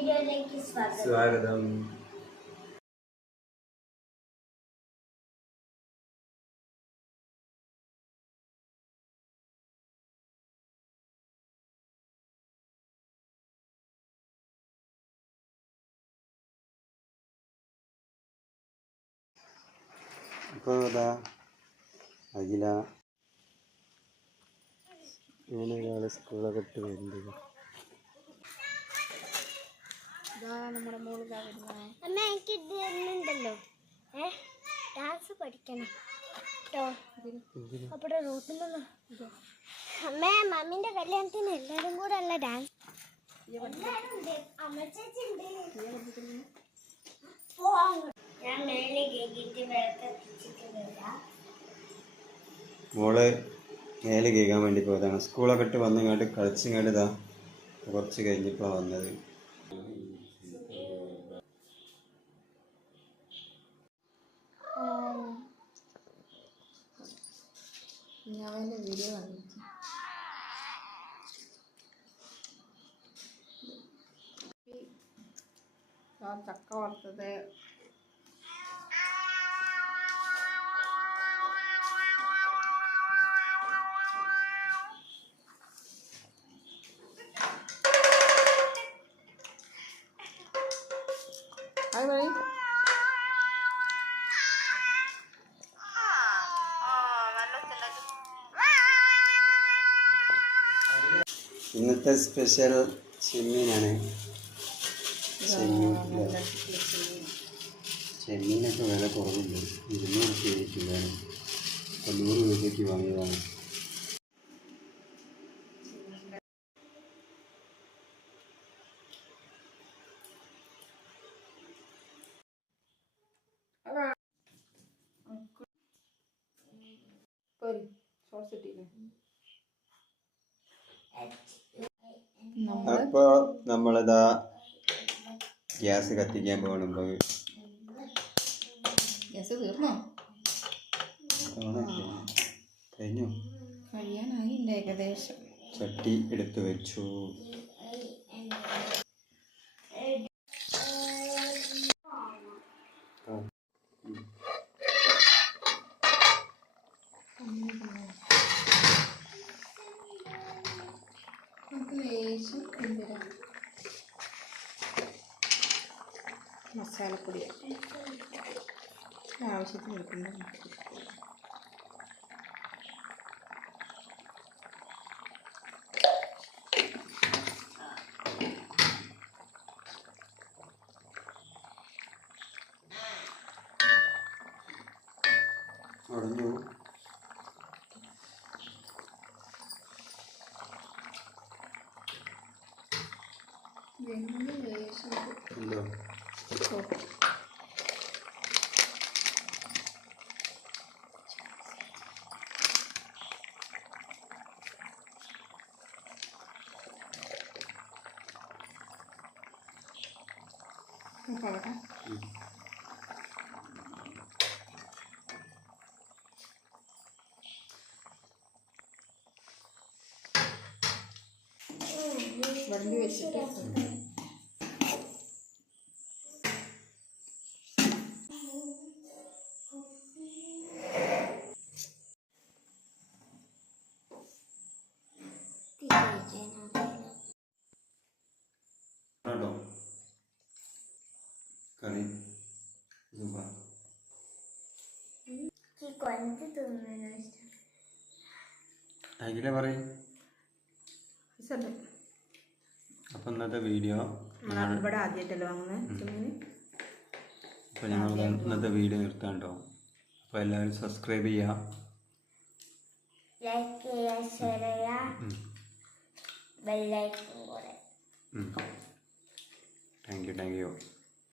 വീഡിയോയിലേക്ക് സ്വാഗതം സ്വാഗതം ഇപ്പോൾ ഇതാ അഖില ഇങ്ങനെ ഒരാൾ സ്കൂളൊക്കെ ഇട്ട് വരുന്നത്. അമ്മ എനിക്ക് ഇത് തരുന്നുണ്ടല്ലോ ഏ ഡാൻസ് പഠിക്കണം കേട്ടോ അവിടെ റൂട്ടിലൊന്നും അമ്മ മമ്മിന്റെ കല്യാണത്തിന് എല്ലാരും കൂടെ ഉള്ള ഡാൻസ് എല്ലാരും ഉണ്ട്. അമ്മ ചേച്ചി ഉണ്ട്. ഞാൻ മേലെ കേക്കിട്ട് വിളക്കത്തിച്ചിട്ട് വരാം മോൾ മേലെ കേൾക്കാൻ വേണ്ടി പോയതാണ്. സ്കൂളൊക്കെ ഇട്ട് വന്നിങ്ങോട്ട് കളിച്ചിങ്ങോട്ട് ഇതാ കുറച്ച് കഴിഞ്ഞപ്പോഴാണ് വന്നത്. അവന്റെ വീഡിയോ കാണിച്ചു ഞാൻ ചക്ക വറുത്തത് ഇന്നത്തെ സ്പെഷ്യൽ ചെമ്മീനാണ് ചെമ്മീൻ. ചെമ്മീനൊക്കെ വില കുറവില്ല ഇരുന്നൂറ് രൂപയ്ക്ക് അപ്പോൾ നൂറ് രൂപയ്ക്ക് വാങ്ങിയതാണ് സോസ് ഇട്ടില്ലേ അപ്പോൾ നമ്മളിതാ ഗ്യാസ് കത്തിക്കാൻ പോകണമ്പോ ഗ്യാസ് തീർന്നോ? കഴിഞ്ഞു? കഴിയാനായി ഉണ്ട് ഏകദേശം. ചട്ടി എടുത്തു വെച്ചു. നമുക്ക് ലേശം എന്തിനാ മസാലപ്പൊടി. ആവശ്യത്തിന് എടുക്കുന്നുണ്ട് ഉം. വണ്ടി വെച്ചിട്ട് കറി ഇഷ്ടം. അഖില പറയും. അപ്പം ഇന്നത്തെ വീഡിയോ ഇവിടെ ആദ്യമായിട്ടല്ലേ വാങ്ങുന്നത് അപ്പോൾ ഞങ്ങൾ ഇന്നത്തെ വീഡിയോ നിർത്താൻ കേട്ടോ അപ്പോൾ എല്ലാവരും സബ്സ്ക്രൈബ് ചെയ്യാം. ലൈക്ക് ചെയ്യുക ഷെയർ ചെയ്യുക. ബെല്ലൈക്കും കൂടെ. Thank you thank you